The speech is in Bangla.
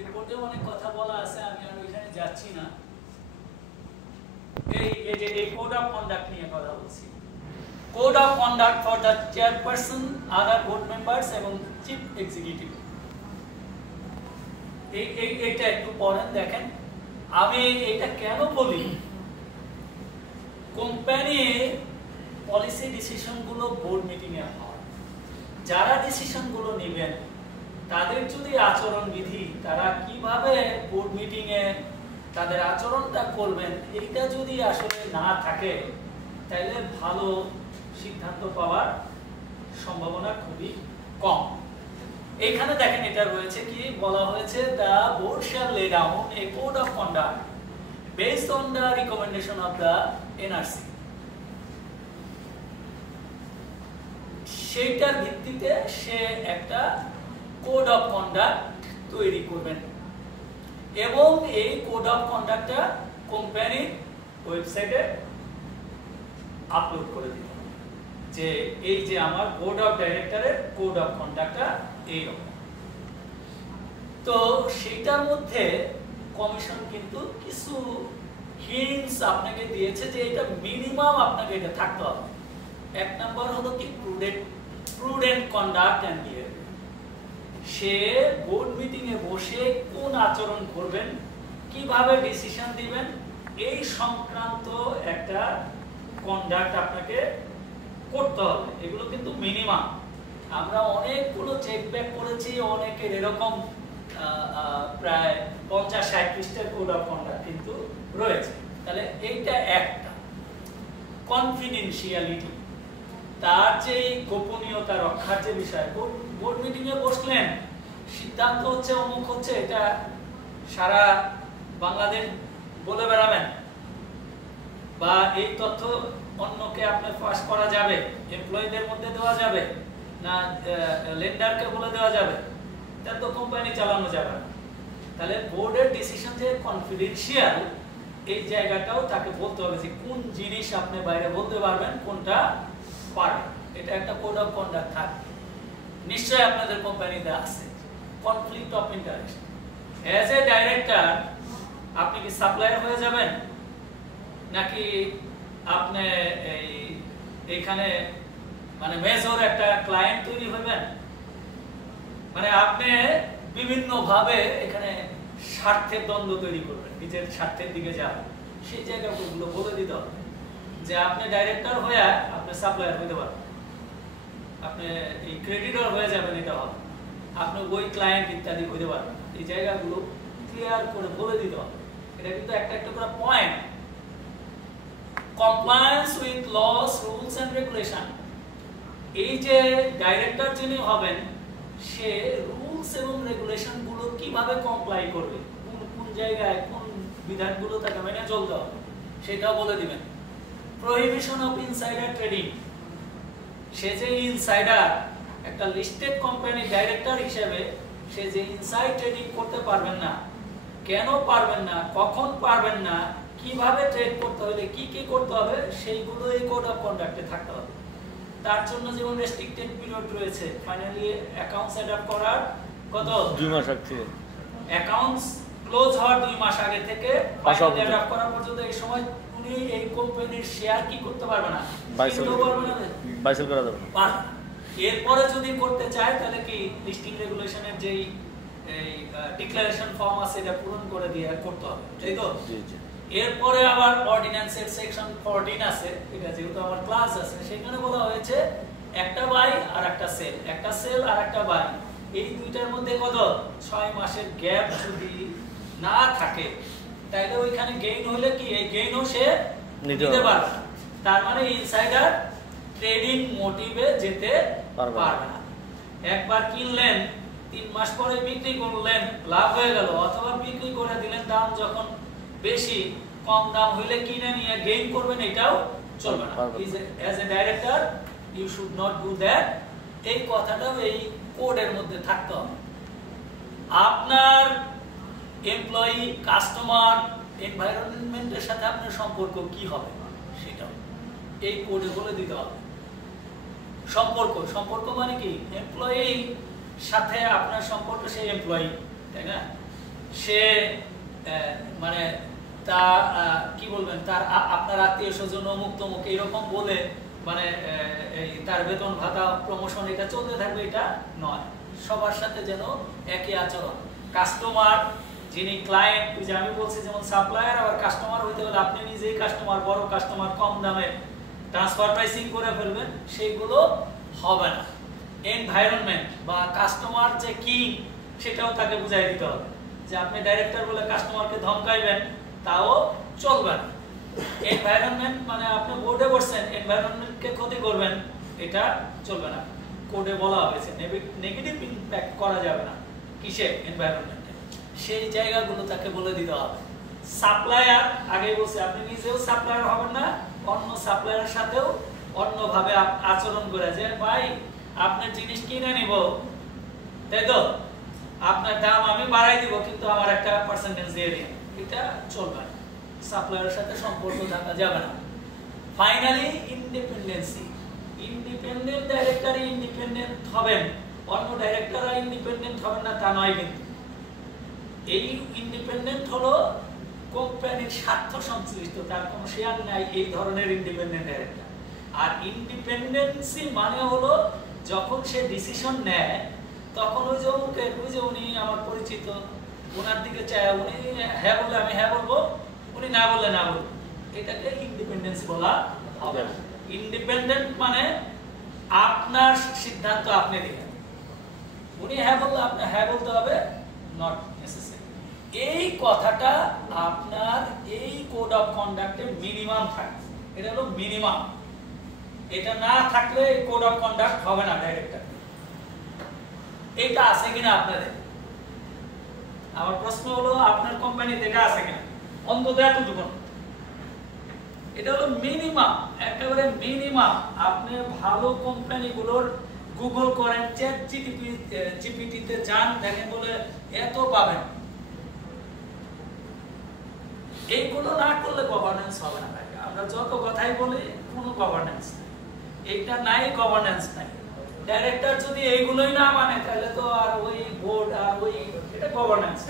রিপোর্টে অনেক কথা বলা আছে, আমি আর ওইখানে যাচ্ছি না। এই কোড অফ কন্ডাক্ট নিয়ে কথা বলছি। Code of conduct for the chairperson, other board members এবং চিফ এক্সিকিউটিভ। এইটা একটু পড়েন, দেখেন। আমি এটা কেন বলি, কোম্পানি পলিসি ডিসিশন গুলো বোর্ড মিটিং এ হয়। যারা ডিসিশন গুলো নেবেন তাদের যদি আচরণ বিধি, তারা কিভাবে বোর্ড মিটিং এ তাদের আচরণটা করবেন, এইটা যদি আসলে না থাকে তাহলে ভালো সিদ্ধান্ত পাওয়ার সম্ভাবনা খুবই কম। এইখানে দেখেন এটা রয়েছে কি বলা হয়েছে, the board shall lay down A code of conduct based on the recommendation of the NRC. সেইটার ভিত্তিতে সে একটা কোড অফ কন্ডাক্ট তৈরি করবেন এবং এই কোড অফ কন্ডাক্টটা কোম্পানির ওয়েবসাইটে আপলোড করে দিতে হবে যে এই যে আমার বোর্ড অফ ডাইরেক্টরের কোড অফ কন্ডাক্টটা এইরকম। তো সেটার মধ্যে কমিশন কিন্তু কিছু হিন্টস আপনাকে দিয়েছে যে এটা মিনিমাম আপনাকে এটা থাকতে হবে। এক নাম্বার হলো কি প্রুডেন্ট কন্ডাক্ট এন্ড বিহেভিয়ার। সে বোর্ড মিটিং এ বসে কোন আচরণ করবেন, কিভাবে ডিসিশন দিবেন, এই সংক্রান্ত একটা কন্ডাক্ট আপনাকে করতে হবে। এগুলো কিন্তু মিনিমাম। আমরা অনেকগুলো চেক ব্যাক করেছি, অনেকের এরকম প্রায় 50-60 পৃষ্ঠার কোড অফ কন্ডাক্ট কিন্তু রয়েছে। তাহলে এইটা একটা কনফিডেন্সিয়ালিটি, তার যে গোপনীয়তা রক্ষার যে বিষয়। বোর্ড মিটিং এ বসলেন, সিদ্ধান্ত হচ্ছে অমুক হচ্ছে, এটা সারা বাংলাদেশ বলে বেড়াবেন বা এই তথ্য অন্যকে আপনি ফাঁস করা যাবে, এমপ্লয়ীদের মধ্যে দেওয়া যাবে না, লেন্ডারকে বলে দেওয়া যাবে, তাহলে তো কোম্পানি চালানো যাবে না। তাহলে বোর্ডের ডিসিশন যে কনফিডেন্সিয়াল, এই জায়গাটাও তাকে বলতে হবে যে কোন জিনিস আপনি বাইরে বলতে পারবেন, কোনটা পারবেন। এটা একটা কোড অফ কন্ডাক্ট থাকবে নিশ্চয়ই আপনাদের কোম্পানিতে আছে। Conflict of interest, as a director আপনি কি সাপ্লায়ার হয়ে যাবেন, নাকি আপনি এইখানে মানে মেজর একটা ক্লায়েন্ট তৈরি হবেন? মানে আপনি বিভিন্ন ভাবে এখানে স্বার্থের দ্বন্দ্ব তৈরি করবেন, নিজের স্বার্থের দিকে যাবেন। সেই জায়গাগুলো বলে দিতে হবে যে আপনি ডাইরেক্টর হয়ে আপনি সাপ্লায়ার হতে পারবেন, আপনি এই ক্রেডিটর হয়ে যাবেন, এটা হবে, আপনি ওই ক্লায়েন্ট ইত্যাদি হতে পারবেন। এই জায়গাগুলো ক্লিয়ার করে বলে দিতে হবে। এটা কিন্তু একটা একটা করে point. Compliance with laws, rules and regulation. এই যে ডাইরেক্টর যিনি হবেন, সে রুলস এবং রেগুলেশন গুলো কিভাবে কমপ্লাই করবে, কোন কোন জায়গায় কোন বিধানগুলো তাকে মেনে চলতে হবে, সেটাও বলে দিবেন। Prohibition of insider trading. সে যে ইনসাইডার, একটা লিস্টেড কোম্পানি ডাইরেক্টর হিসেবে সে যে ইনসাইড ট্রেডিং করতে পারবেন না, কেন পারবেন না, কখন পারবেন না, কিভাবে ট্রেড করতে হবে, কি কি করতে হবে, সেইগুলো এই কোড অফ কন্ডাক্টে থাকতে হবে। তার জন্য যেমন রেস্ট্রিক্টেড পিরিয়ড রয়েছে, ফাইনালি অ্যাকাউন্টস সেটআপ করার কত 2 মাস আগে থেকে, অ্যাকাউন্টস ক্লোজ হওয়ার 2 মাস আগে থেকে ফাইনালি সেটআপ করা পর্যন্ত এই সময় উনি এই কোম্পানির শেয়ার কি করতে পারবে না, বাইসেল করা যাবে না। এরপরে যদি করতে চায় তাহলে কি লিস্টিং রেগুলেশনের যেই এই ডিক্লারেশন ফর্ম আছে এটা পূরণ করে দিয়ে করতে হবে, তাই তো? জি জি। এরপরে আবার অর্ডিন্যান্সের সেকশন 14 আছে, এটা যেহেতু আমার ক্লাস আছে, সেখানে বলা হয়েছে একটা বাই আর একটা সেল, একটা সেল আর একটা বাই, এই দুইটার মধ্যে কত 6 মাসের গ্যাপ যদি না থাকে তাহলে ওইখানে গেইন হলে কি এই গেইনও সে নিতে পারবে না। তার মানে ইনসাইডার ট্রেডিং মোটিভে যেতে পারবে না। একবার কিনলেন, 3 মাস পরে বিক্রি করলেন, লাভ হয়ে গেল, অথবা বিক্রি করে দিলেন দাম যখন বেশি, কম দাম হইলে কিনে নিয়ে গেইন করবেন, এটাও চলবে না। As a director you should not do that. এই কথাটাও এই কোডের মধ্যে থাকতে হবে। আপনার এমপ্লয়ি, কাস্টমার, এনভায়রনমেন্টের সাথে আপনার সম্পর্ক কি হবে সেটাও এই কোডে বলে দিতে হবে। সম্পর্ক মানে কি, এমপ্লয়ি সাথে আপনার সম্পর্ক সেই এমপ্লয়ি, তাই না? সে মানে তার কি বলবেন, তার আপনার আত্মীয় স্বজন অমুক তমুক এরকম বলে মানে তার বেতন ভাতা প্রমোশন এটা চলতে থাকবে, এটা নয়। সবার সাথে যেন একই আচরণ। কাস্টমার যিনি ক্লায়েন্ট, যে আমি বলছি যেমন সাপ্লায়ার আবার কাস্টমার হইতে হলে আপনি নিজেই কাস্টমার, বড় কাস্টমার কম দামে ট্রান্সফার প্রাইসিং করে ফেলবেন, সেইগুলো হবে না। এনভায়রনমেন্ট বা কাস্টমার যে কি সেটাও তাকে বুঝাই দিতে হবে, যে আপনি ডাইরেক্টর বলে কাস্টমারকে ধমকাইবেন তাও চলবে না। এনভায়রনমেন্ট মানে আপনি বোর্ডে বসছেন, এনভায়রনমেন্টকে ক্ষতি করবেন, এটা চলবে না। কোডে বলা হয়েছে নেগেটিভ ইমপ্যাক্ট করা যাবে না কিসে, এনভায়রনমেন্টে। সেই জায়গাগুলো তাকে বলে দিতে হবে। সাপ্লায়ার আগে বলছে, আপনি নিজেও সাপ্লায়ার হবেন না, অন্য সাপ্লায়ারের সাথেও অন্যভাবে আচরণ করে, যে ভাই আপনার জিনিস কিনে নিব, তাই তো আপনার দাম আমি বাড়াই দিব কিন্তু আমার একটা পার্সেন্টেজ দিয়ে দিন, এটা চলবে না। সাপ্লায়ারের সাথে সম্পর্ক থাকা যাবে না। ফাইনালি ইন্ডিপেন্ডেন্সি, ইন্ডিপেন্ডেন্ট ডাইরেক্টরই ইন্ডিপেন্ডেন্ট হবেন, অন্য ডাইরেক্টররা ইন্ডিপেন্ডেন্ট হবেন না তা নয়। কিন্তু এই ইন্ডিপেন্ডেন্ট হলো কোম্পানির স্বার্থ সংশ্লিষ্ট, তার কোনো শেয়ার নাই, এই ধরনের ইন্ডিপেন্ডেন্ট ডাইরেক্টর। আর ইন্ডিপেন্ডেন্সি মানে হলো যখন সে ডিসিশন নেয় তখন ওই যে উনি আমার পরিচিত, ওনার দিকে চায়, উনি হ্যাঁ বললে আমি হ্যাঁ বলবো, উনি না বললে না বলবো, এটাকে ইন্ডিপেন্ডেন্স বলা হবে না। ইন্ডিপেন্ডেন্ট মানে আপনার সিদ্ধান্ত আপনি দিবেন, উনি হ্যাঁ বললে আপনি হ্যাঁ বলতে হবে, নট নেসেসারি। এই কথাটা আপনার এই কোড অফ কন্ডাক্টে মিনিমাম থাকে, এটা হলো মিনিমাম। এটা না থাকলে এই কোড অফ কন্ডাক্ট হবে না ডাইরেক্টর। এটা আছে কিনা আপনাদের? আমার প্রশ্ন হলো আপনার কোম্পানিতে এটা আছে কিনা, অন্তত এতটুকু। এটা হলো মিনিমাম, একেবারে মিনিমাম। আপনি ভালো কোম্পানিগুলোর গুগল করেন, চ্যাট জিপিটিতে যান, দেখেন বলে এত পাবেন। এইগুলো না করলে গভর্নেন্স হবে না ভাই। আমরা যত কথাই বলি কোনো গভর্নেন্স নেই, এইটা নাই, গভর্নেন্স নাই। ডাইরেক্টর যদি এইগুলোই না মানে তাহলে তো আর ওই বোর্ড আর ওই এটা গভর্নেন্স।